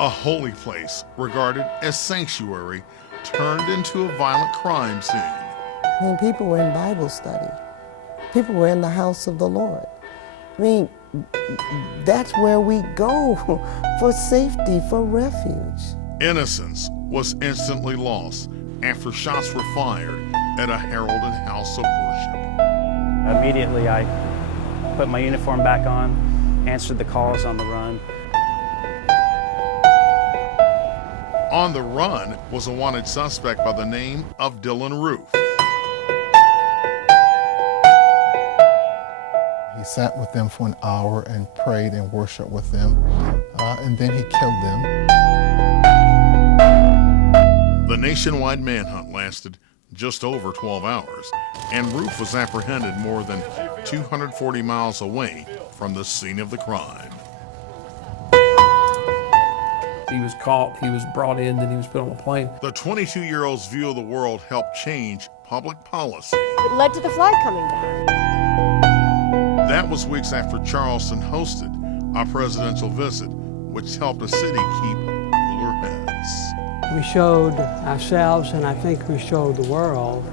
A holy place regarded as sanctuary turned into a violent crime scene. I mean, people were in Bible study. People were in the house of the Lord. I mean, that's where we go for safety, for refuge. Innocence was instantly lost after shots were fired at a heralded house of worship. Immediately, I put my uniform back on, answered the calls on the run. On the run was a wanted suspect by the name of Dylan Roof. He sat with them for an hour and prayed and worshiped with them, and then he killed them. The nationwide manhunt lasted just over 12 hours, and Roof was apprehended more than 240 miles away from the scene of the crime. He was caught, he was brought in, then he was put on a plane. The 22-year-old's view of the world helped change public policy. It led to the flag coming down. That was weeks after Charleston hosted a presidential visit, which helped the city keep cooler heads. We showed ourselves, and I think we showed the world,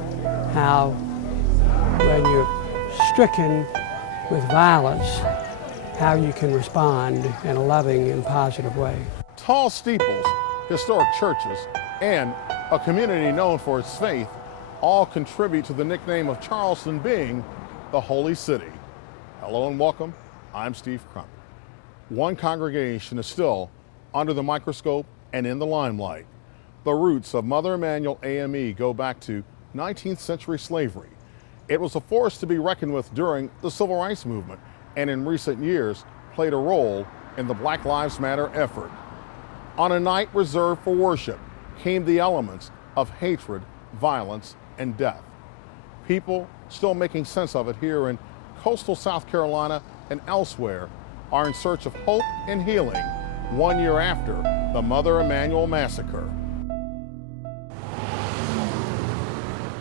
how when you're stricken with violence, how you can respond in a loving and positive way. Tall steeples, historic churches, and a community known for its faith all contribute to the nickname of Charleston being the Holy City. Hello and welcome, I'm Steve Crump. One congregation is still under the microscope and in the limelight. The roots of Mother Emanuel AME go back to 19th century slavery. It was a force to be reckoned with during the Civil Rights Movement, and in recent years played a role in the Black Lives Matter effort. On a night reserved for worship came the elements of hatred, violence, and death. People still making sense of it here in coastal South Carolina and elsewhere are in search of hope and healing 1 year after the Mother Emanuel massacre.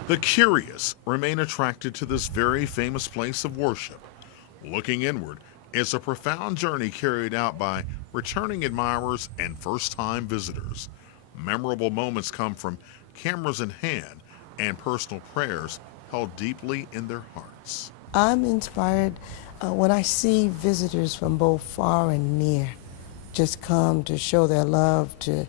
The curious remain attracted to this very famous place of worship. Looking inward is a profound journey carried out by returning admirers and first-time visitors. Memorable moments come from cameras in hand and personal prayers held deeply in their hearts. I'm inspired when I see visitors from both far and near just come to show their love, to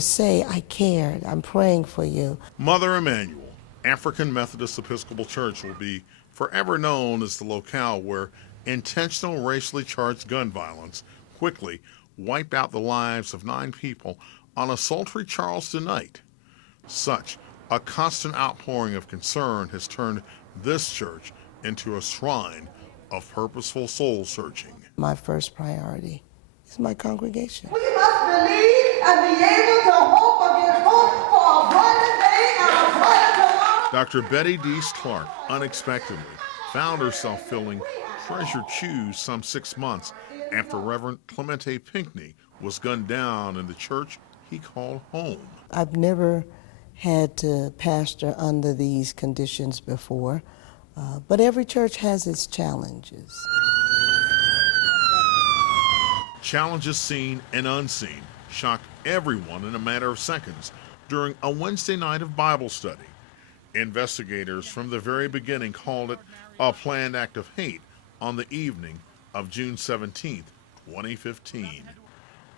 say, I cared, I'm praying for you. Mother Emanuel African Methodist Episcopal Church will be forever known as the locale where intentional racially charged gun violence quickly wiped out the lives of 9 people on a sultry Charleston night. Such a constant outpouring of concern has turned this church into a shrine of purposeful soul searching. My first priority is my congregation. We must believe and be able to hope against hope for a brighter day and a brighter tomorrow. Dr. Betty Deese Clark unexpectedly found herself filling treasured shoes some 6 months after Reverend Clemente Pinckney was gunned down in the church he called home. I've never had to pastor under these conditions before, but every church has its challenges. Challenges seen and unseen shocked everyone in a matter of seconds during a Wednesday night of Bible study. Investigators from the very beginning called it a planned act of hate on the evening of June 17, 2015.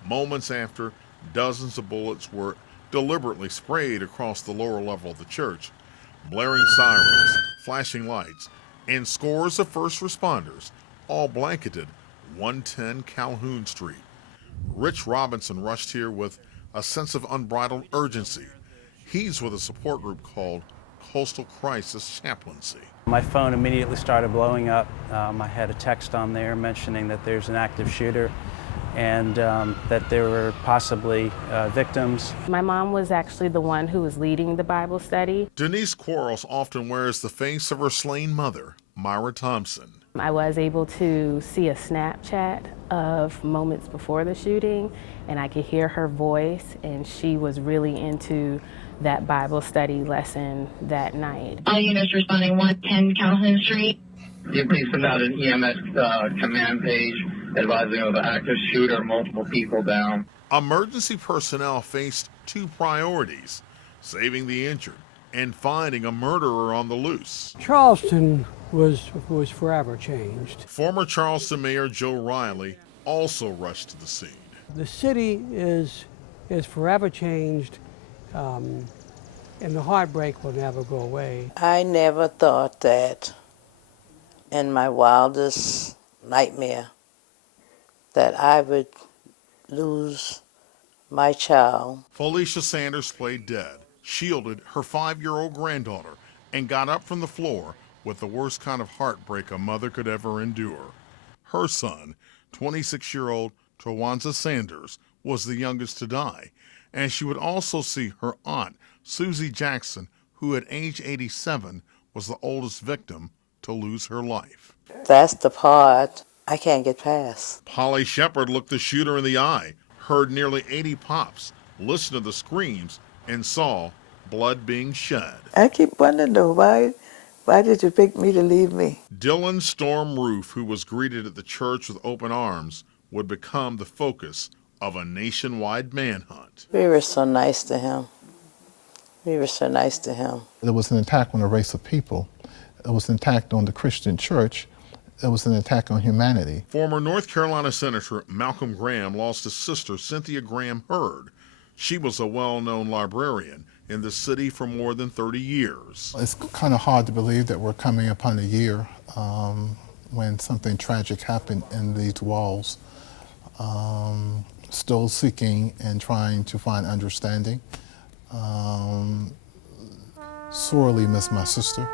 Moments after, dozens of bullets were deliberately sprayed across the lower level of the church, blaring sirens, flashing lights, and scores of first responders all blanketed 110 Calhoun Street. Rich Robinson rushed here with a sense of unbridled urgency. He's with a support group called Coastal Crisis Chaplaincy. My phone immediately started blowing up. I had a text on there mentioning that there's an active shooter and that there were possibly victims. My mom was actually the one who was leading the Bible study. Denise Quarles often wears the face of her slain mother, Myra Thompson. I was able to see a Snapchat of moments before the shooting, and I could hear her voice, and she was really into that Bible study lesson that night. All units responding 110 Calhoun Street. You please send out an EMS command page advising of an active shooter, multiple people down. Emergency personnel faced two priorities: saving the injured and finding a murderer on the loose. Charleston was forever changed. Former Charleston Mayor Joe Riley also rushed to the scene. The city is forever changed, and the heartbreak will never go away. I never thought that in my wildest nightmare that I would lose my child. Felicia Sanders played dead, shielded her 5-year-old granddaughter, and got up from the floor with the worst kind of heartbreak a mother could ever endure. Her son, 26-year-old Tawanza Sanders, was the youngest to die, and she would also see her aunt, Susie Jackson, who at age 87 was the oldest victim to lose her life. That's the part I can't get past. Polly Shepard looked the shooter in the eye, heard nearly 80 pops, listened to the screams, and saw blood being shed. I keep wondering though, why did you pick me to leave me? Dylan Storm Roof, who was greeted at the church with open arms, would become the focus of a nationwide manhunt. We were so nice to him. We were so nice to him. It was an attack on a race of people. It was an attack on the Christian church. It was an attack on humanity. Former North Carolina Senator Malcolm Graham lost his sister, Cynthia Graham Hurd. She was a well-known librarian in the city for more than 30 years. It's kind of hard to believe that we're coming upon a year when something tragic happened in these walls. Still seeking and trying to find understanding. Sorely miss my sister.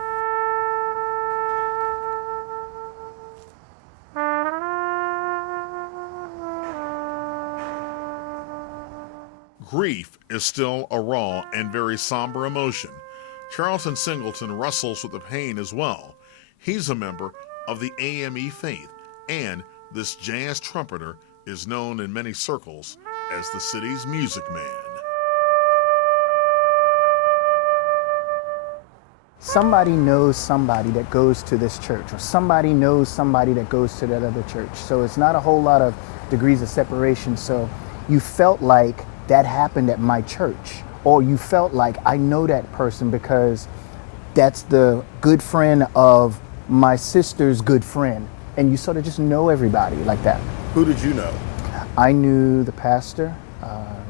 Grief is still a raw and very somber emotion. Charlton Singleton wrestles with the pain as well. He's a member of the AME faith, and this jazz trumpeter is known in many circles as the city's music man. Somebody knows somebody that goes to this church, or somebody knows somebody that goes to that other church. So it's not a whole lot of degrees of separation. So you felt like that happened at my church, or you felt like I know that person because that's the good friend of my sister's good friend. And you sort of just know everybody like that. Who did you know? I knew the pastor,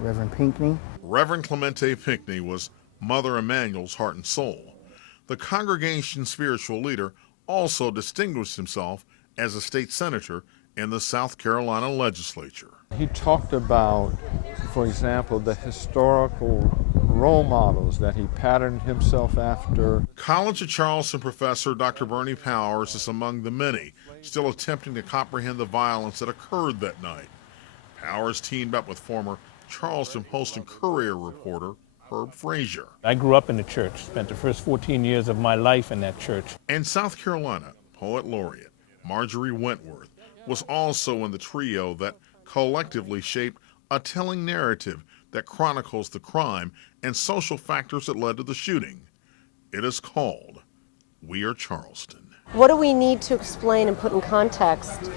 Reverend Pinckney. Reverend Clemente Pinckney was Mother Emanuel's heart and soul. The congregation's spiritual leader also distinguished himself as a state senator in the South Carolina legislature. He talked about, for example, the historical role models that he patterned himself after. College of Charleston professor Dr. Bernie Powers is among the many still attempting to comprehend the violence that occurred that night. Powers teamed up with former Charleston Post and Courier reporter Herb Frazier. I grew up in the church, spent the first 14 years of my life in that church. And South Carolina poet laureate Marjorie Wentworth was also in the trio that collectively shaped a telling narrative that chronicles the crime and social factors that led to the shooting. It is called We Are Charleston. What do we need to explain and put in context?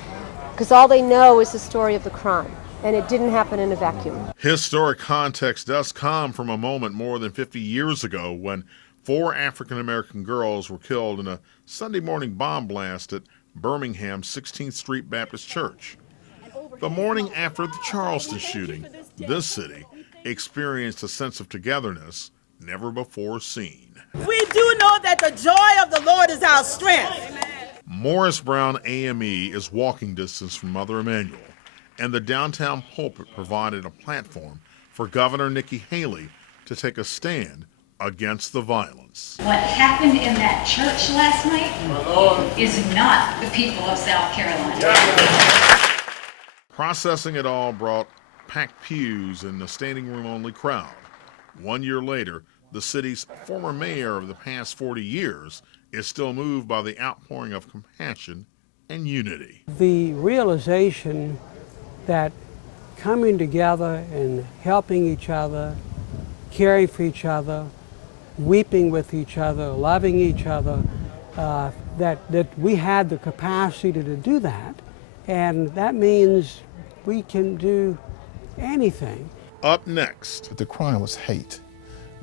Because all they know is the story of the crime, and it didn't happen in a vacuum. Historic context does come from a moment more than 50 years ago when 4 African-American girls were killed in a Sunday morning bomb blast at Birmingham's 16th Street Baptist Church. The morning after the Charleston shooting, this city experienced a sense of togetherness never before seen. We do know that the joy of the Lord is our strength. Morris Brown AME is walking distance from Mother Emanuel, and the downtown pulpit provided a platform for Governor Nikki Haley to take a stand against the violence. What happened in that church last night is not the people of South Carolina. Processing it all brought packed pews and a standing room only crowd. 1 year later, the city's former mayor of the past 40 years is still moved by the outpouring of compassion and unity. The realization that coming together and helping each other, caring for each other, weeping with each other, loving each other, that we had the capacity to do that. And that means we can do anything. Up next. The crime was hate.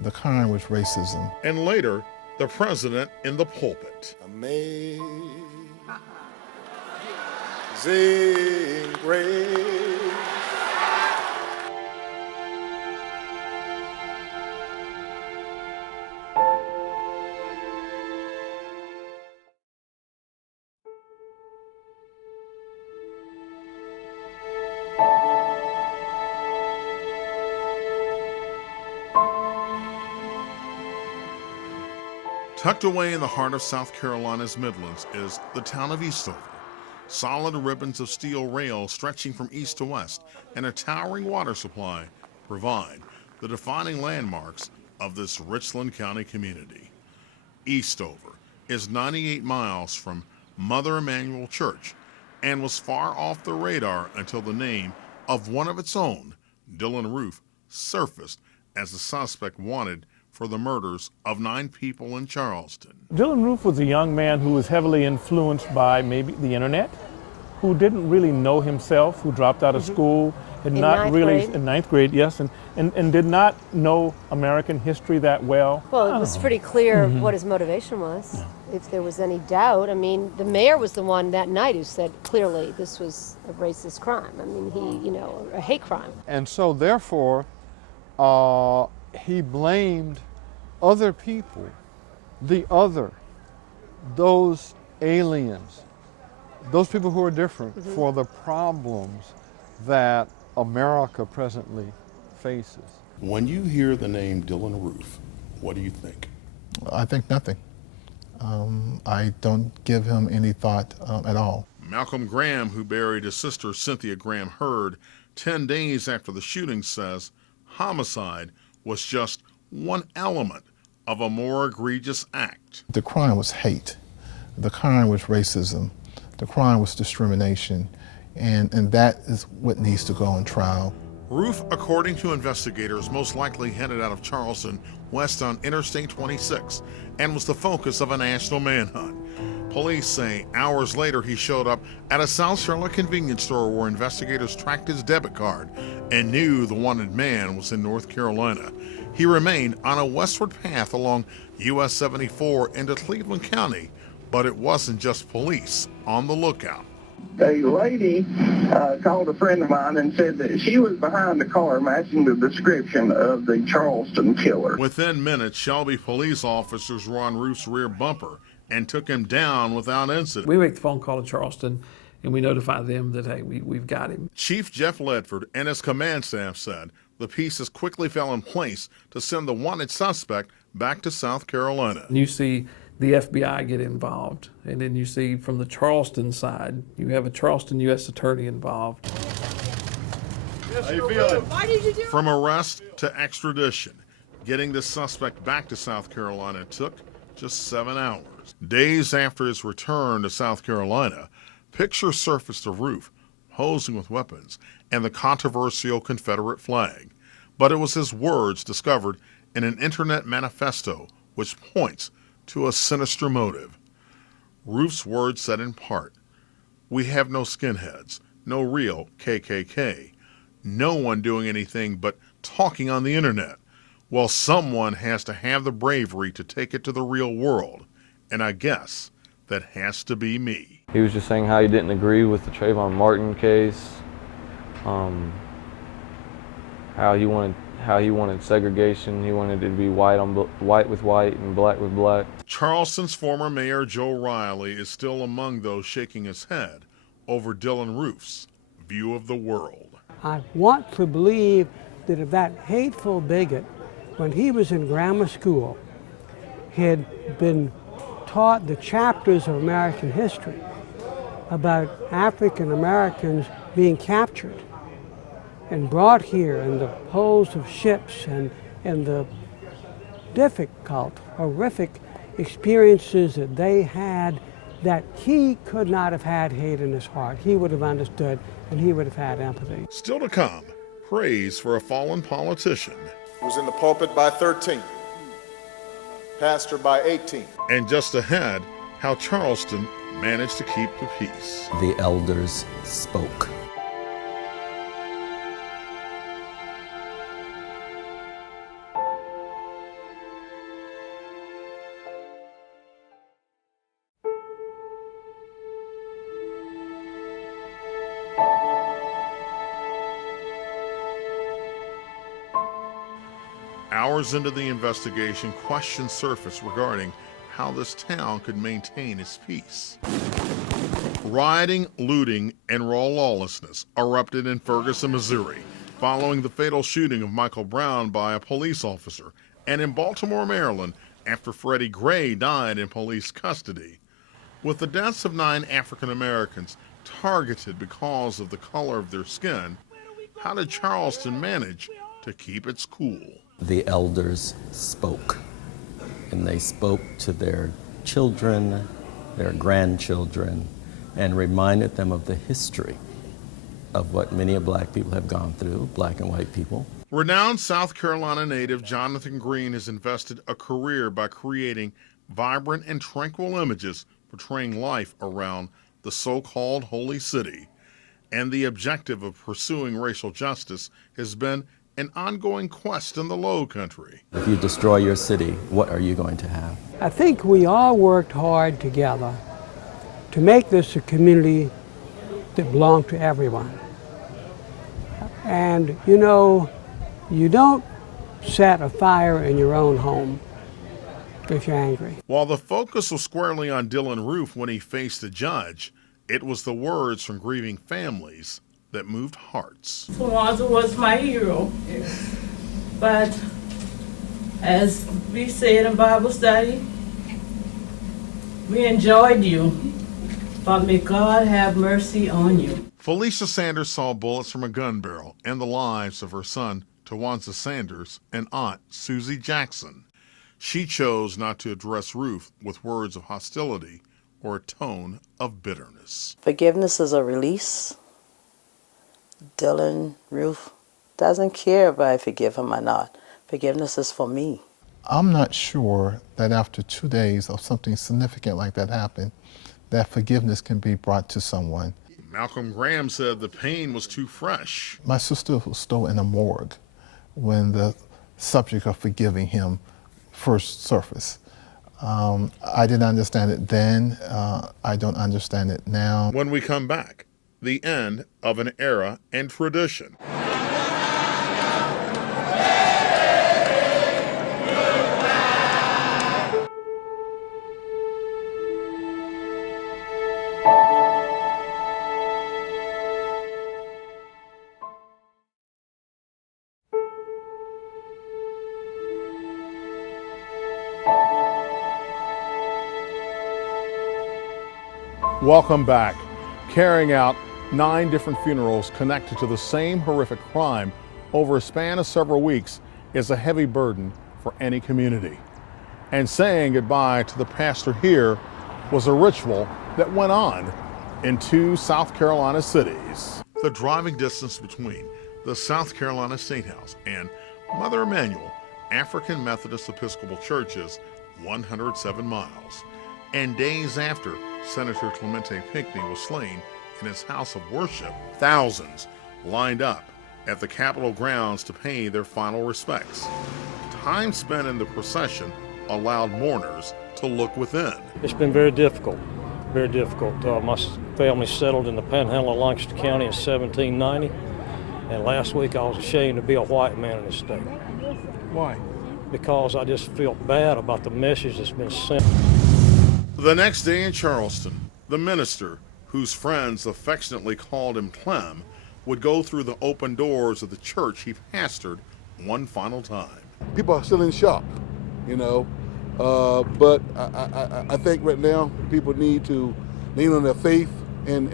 The crime was racism. And later, the president in the pulpit. Amazing grace. Tucked away in the heart of South Carolina's Midlands is the town of Eastover. Solid ribbons of steel rail stretching from east to west and a towering water supply provide the defining landmarks of this Richland County community. Eastover is 98 miles from Mother Emanuel Church and was far off the radar until the name of one of its own, Dylan Roof, surfaced as the suspect wanted for the murders of 9 people in Charleston. Dylan Roof was a young man who was heavily influenced by maybe the internet, who didn't really know himself, who dropped out of school, had In not ninth really grade? in 9th grade, yes, and did not know American history that well. Well, it was pretty clear what his motivation was. If there was any doubt, I mean, the mayor was the one that night who said clearly this was a racist crime. I mean, a hate crime. And so therefore, he blamed other people, those aliens, those people who are different, for the problems that America presently faces. When you hear the name Dylan Roof, what do you think? I think nothing. I don't give him any thought at all. Malcolm Graham, who buried his sister Cynthia Graham Hurd 10 days after the shooting, says homicide was just one element of a more egregious act. The crime was hate. The crime was racism. The crime was discrimination. And that is what needs to go on trial. Roof, according to investigators, most likely headed out of Charleston west on Interstate 26 and was the focus of a national manhunt. Police say hours later he showed up at a South Charlotte convenience store where investigators tracked his debit card and knew the wanted man was in North Carolina. He remained on a westward path along US 74 into Cleveland County, but it wasn't just police on the lookout. A lady called a friend of mine and said that she was behind the car matching the description of the Charleston killer. Within minutes, Shelby police officers were on Roof's rear bumper and took him down without incident. We make the phone call to Charleston and we notify them that, hey, we've got him. Chief Jeff Ledford and his command staff said the pieces quickly fell in place to send the wanted suspect back to South Carolina. You see the FBI get involved, and then you see from the Charleston side, you have a Charleston U.S. attorney involved. How you feeling? Why did you do it? From arrest to extradition, getting the suspect back to South Carolina took just 7 hours. Days after his return to South Carolina, pictures surfaced of Roof posing with weapons and the controversial Confederate flag. But it was his words discovered in an internet manifesto which points to a sinister motive. Roof's words said in part, "We have no skinheads, no real KKK, no one doing anything but talking on the internet. Well, someone has to have the bravery to take it to the real world, and I guess that has to be me." He was just saying how he didn't agree with the Trayvon Martin case, how he wanted segregation. He wanted it to be white with white and black with black. Charleston's former mayor Joe Riley is still among those shaking his head over Dylan Roof's view of the world. I want to believe that if that hateful bigot, when he was in grammar school, had been taught the chapters of American history about African Americans being captured and brought here in the hulls of ships and the difficult, horrific experiences that they had, that he could not have had hate in his heart. He would have understood and he would have had empathy. Still to come, praise for a fallen politician. Was in the pulpit by 13, pastor by 18. And just ahead, how Charleston managed to keep the peace. The elders spoke. Hours into the investigation, questions surfaced regarding how this town could maintain its peace. Rioting, looting, and raw lawlessness erupted in Ferguson, Missouri, following the fatal shooting of Michael Brown by a police officer, and in Baltimore, Maryland, after Freddie Gray died in police custody. With the deaths of 9 African Americans targeted because of the color of their skin, how did Charleston manage to keep its cool? The elders spoke, and they spoke to their children, their grandchildren, and reminded them of the history of what many black people have gone through, black and white people. Renowned South Carolina native Jonathan Green has invested a career by creating vibrant and tranquil images portraying life around the so-called Holy City. And the objective of pursuing racial justice has been an ongoing quest in the Low Country. If you destroy your city, what are you going to have? I think we all worked hard together to make this a community that belonged to everyone. And you know, you don't set a fire in your own home if you're angry. While the focus was squarely on Dylan Roof when he faced the judge, it was the words from grieving families that moved hearts. Tawanza was my hero, but as we said in Bible study, we enjoyed you, but may God have mercy on you. Felicia Sanders saw bullets from a gun barrel and the lives of her son, Tawanza Sanders, and aunt, Susie Jackson. She chose not to address Ruth with words of hostility or a tone of bitterness. Forgiveness is a release. Dylan Ruth doesn't care if I forgive him or not. Forgiveness is for me. I'm not sure that after 2 days of something significant like that happened, that forgiveness can be brought to someone. Malcolm Graham said the pain was too fresh. My sister was still in a morgue when the subject of forgiving him first surfaced. I didn't understand it then. I don't understand it now. When we come back, the end of an era and tradition. Welcome back. Carrying out 9 different funerals connected to the same horrific crime over a span of several weeks is a heavy burden for any community. And saying goodbye to the pastor here was a ritual that went on in 2 South Carolina cities. The driving distance between the South Carolina State House and Mother Emanuel African Methodist Episcopal Church is 107 miles. And days after Senator Clemente Pinckney was slain in his house of worship, thousands lined up at the Capitol grounds to pay their final respects. Time spent in the procession allowed mourners to look within. It's been very difficult, very difficult. My family settled in the Panhandle of Lancaster County in 1790, and last week I was ashamed to be a white man in this state. Why? Because I just feel bad about the message that's been sent. The next day in Charleston, the minister, whose friends affectionately called him Clem, would go through the open doors of the church he pastored one final time. People are still in shock, you know, but I think right now people need to lean on their faith and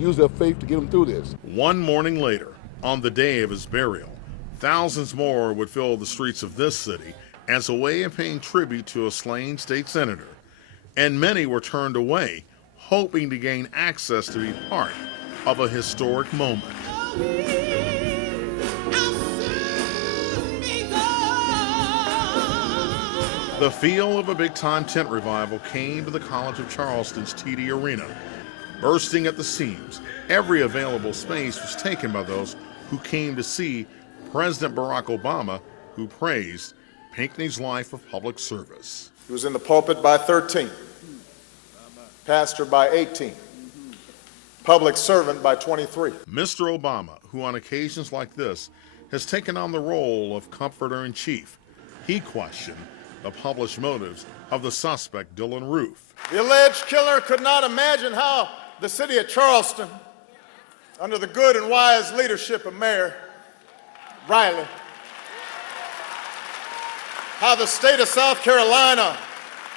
use their faith to get them through this. One morning later, on the day of his burial, thousands more would fill the streets of this city as a way of paying tribute to a slain state senator. And many were turned away, hoping to gain access to be part of a historic moment. The feel of a big-time tent revival came to the College of Charleston's TD Arena. Bursting at the seams, every available space was taken by those who came to see President Barack Obama, who praised Pinckney's life of public service. He was in the pulpit by 13, pastor by 18, public servant by 23. Mr. Obama, who on occasions like this has taken on the role of comforter-in-chief, He questioned the published motives of the suspect, Dylan Roof. The alleged killer could not imagine how the city of Charleston, under the good and wise leadership of Mayor Riley, how the state of South Carolina,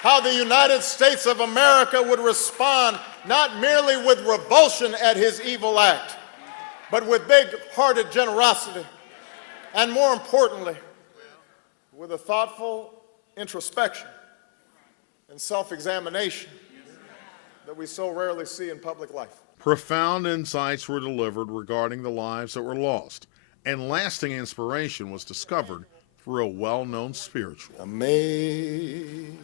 how the United States of America would respond not merely with revulsion at his evil act, but with big-hearted generosity, and more importantly, with a thoughtful introspection and self-examination that we so rarely see in public life. Profound insights were delivered regarding the lives that were lost, and lasting inspiration was discovered through a well-known spiritual. Amazing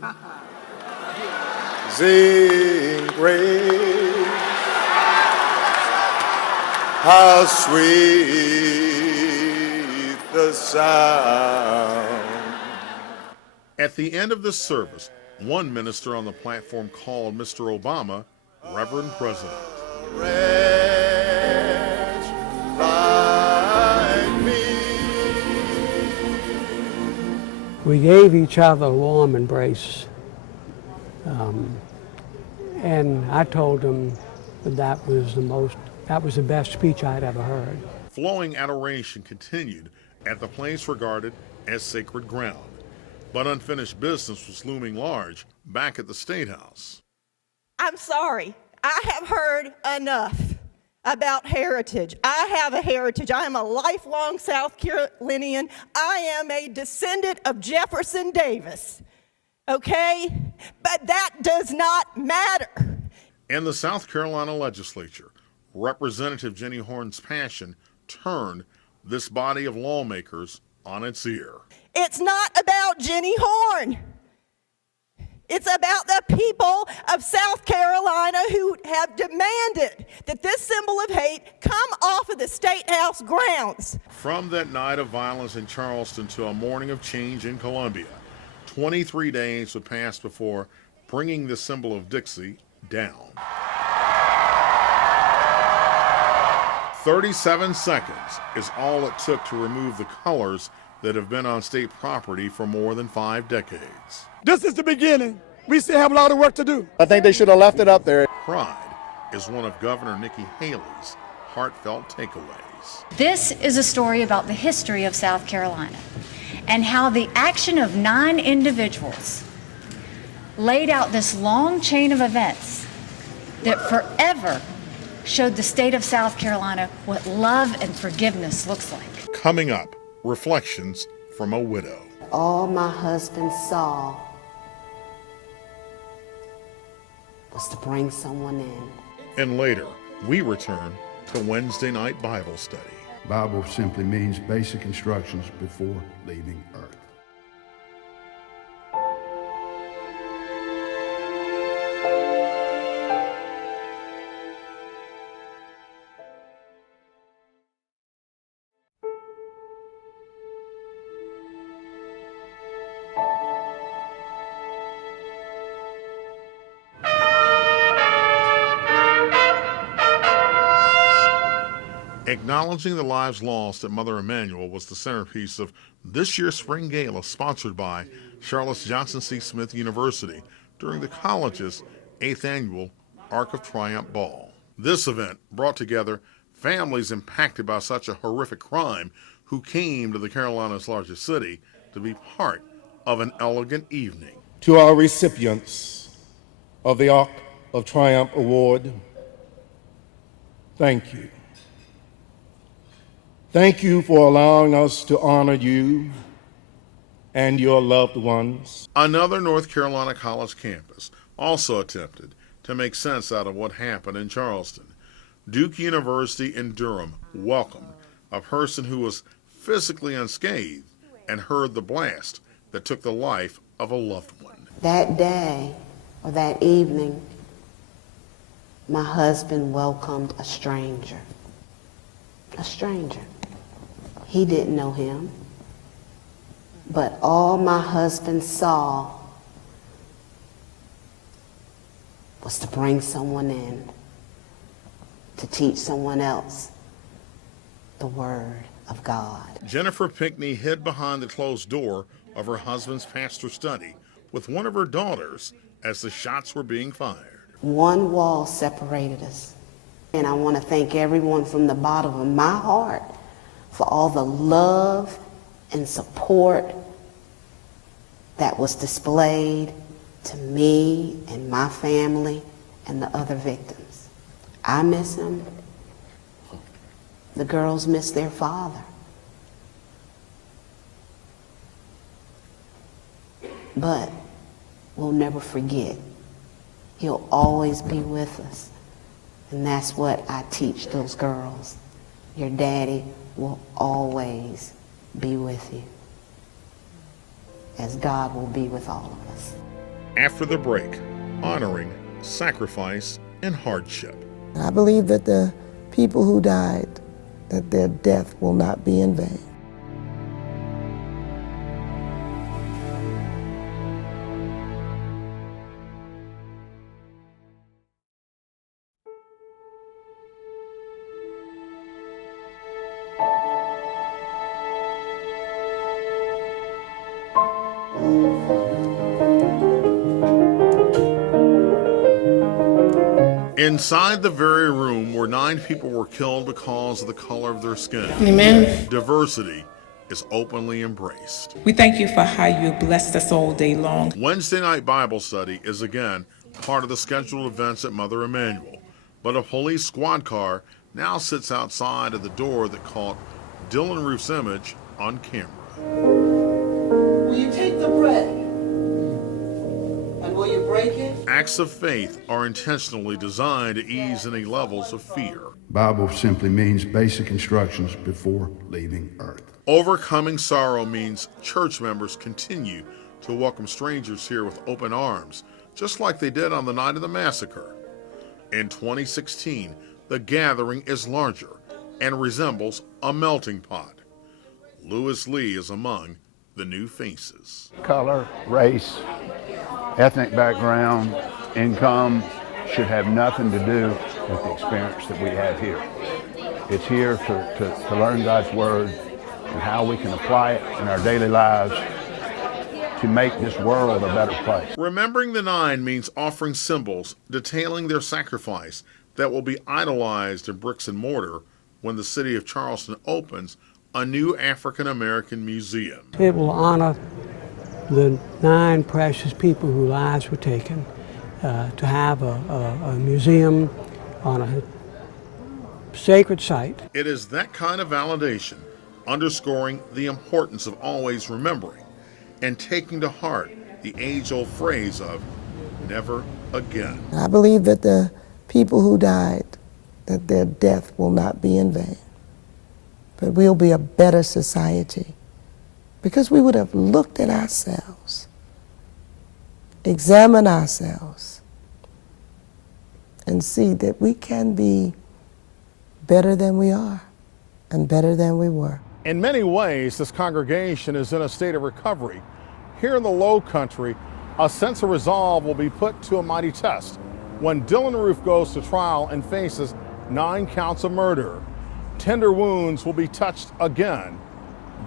grace, how sweet the sound. At the end of the service, one minister on the platform called Mr. Obama Reverend President. Wretch like me. We gave each other a warm embrace. And I told him that was the best speech I'd ever heard. Flowing adoration continued at the place regarded as sacred ground, but unfinished business was looming large back at the State House. I'm sorry. I have heard enough about heritage. I have a heritage. I am a lifelong South Carolinian. I am a descendant of Jefferson Davis. Okay? But that does not matter. In the South Carolina legislature, Representative Jenny Horn's passion turned this body of lawmakers on its ear. It's not about Jenny Horn. It's about the people of South Carolina who have demanded that this symbol of hate come off of the State House grounds. From that night of violence in Charleston to a morning of change in Columbia, 23 days would pass before bringing the symbol of Dixie down. 37 seconds is all it took to remove the colors that have been on state property for more than 5 decades. This is the beginning. We still have a lot of work to do. I think they should have left it up there. Pride is one of Governor Nikki Haley's heartfelt takeaways. This is a story about the history of South Carolina and how the action of 9 individuals laid out this long chain of events that forever showed the state of South Carolina what love and forgiveness looks like. Coming up, reflections from a widow. All my husband saw was to bring someone in. And later, we return to Wednesday night Bible study. Bible simply means basic instructions before leaving earth. Acknowledging the lives lost at Mother Emanuel was the centerpiece of this year's Spring Gala, sponsored by Charlotte's Johnson C. Smith University during the college's 8th annual Arc of Triumph Ball. This event brought together families impacted by such a horrific crime who came to the Carolinas' largest city to be part of an elegant evening. To our recipients of the Arc of Triumph Award, thank you. Thank you for allowing us to honor you and your loved ones. Another North Carolina college campus also attempted to make sense out of what happened in Charleston. Duke University in Durham welcomed a person who was physically unscathed and heard the blast that took the life of a loved one. That day, or that evening, my husband welcomed a stranger. A stranger. He didn't know him, but all my husband saw was to bring someone in, to teach someone else the Word of God. Jennifer Pinckney hid behind the closed door of her husband's pastor study with one of her daughters as the shots were being fired. One wall separated us. And I want to thank everyone from the bottom of my heart for all the love and support that was displayed to me and my family and the other victims. I miss them. The girls miss their father. But we'll never forget. He'll always be with us. And that's what I teach those girls. Your daddy will always be with you, as God will be with all of us. After the break, honoring sacrifice and hardship. I believe that the people who died, that their death will not be in vain. Inside the very room where 9 people were killed because of the color of their skin, Amen. Diversity is openly embraced. We thank you for how you blessed us all day long. Wednesday night Bible study is again part of the scheduled events at Mother Emanuel, but a police squad car now sits outside of the door that caught Dylan Roof's image on camera. Will you take the bread? And will you break it? Acts of faith are intentionally designed to ease any levels of fear. Bible simply means basic instructions before leaving earth. Overcoming sorrow means church members continue to welcome strangers here with open arms, just like they did on the night of the massacre. In 2016, the gathering is larger and resembles a melting pot. Lewis Lee is among the new faces. Color, race, ethnic background, income should have nothing to do with the experience that we have here. It's here to learn God's Word and how we can apply it in our daily lives to make this world a better place. Remembering the 9 means offering symbols detailing their sacrifice that will be idolized in bricks and mortar when the city of Charleston opens a new African American museum. It will honor the 9 precious people whose lives were taken, to have a museum on a sacred site. It is that kind of validation, underscoring the importance of always remembering and taking to heart the age-old phrase of never again. I believe that the people who died, that their death will not be in vain, but we'll be a better society because we would have looked at ourselves, examined ourselves, and see that we can be better than we are and better than we were. In many ways, this congregation is in a state of recovery. Here in the Low Country, a sense of resolve will be put to a mighty test when Dylan Roof goes to trial and faces 9 counts of murder. Tender wounds will be touched again.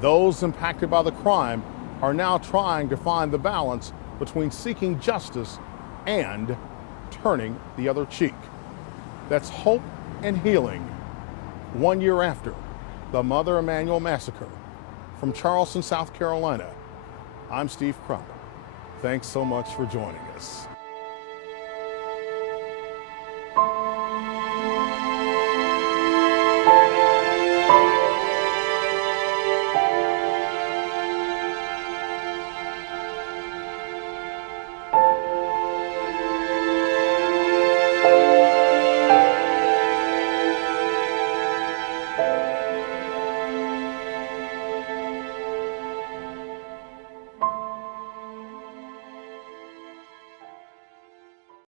Those impacted by the crime are now trying to find the balance between seeking justice and turning the other cheek. That's hope and healing 1 year after the Mother Emanuel massacre. From Charleston, South Carolina, I'm Steve Crump. Thanks so much for joining us.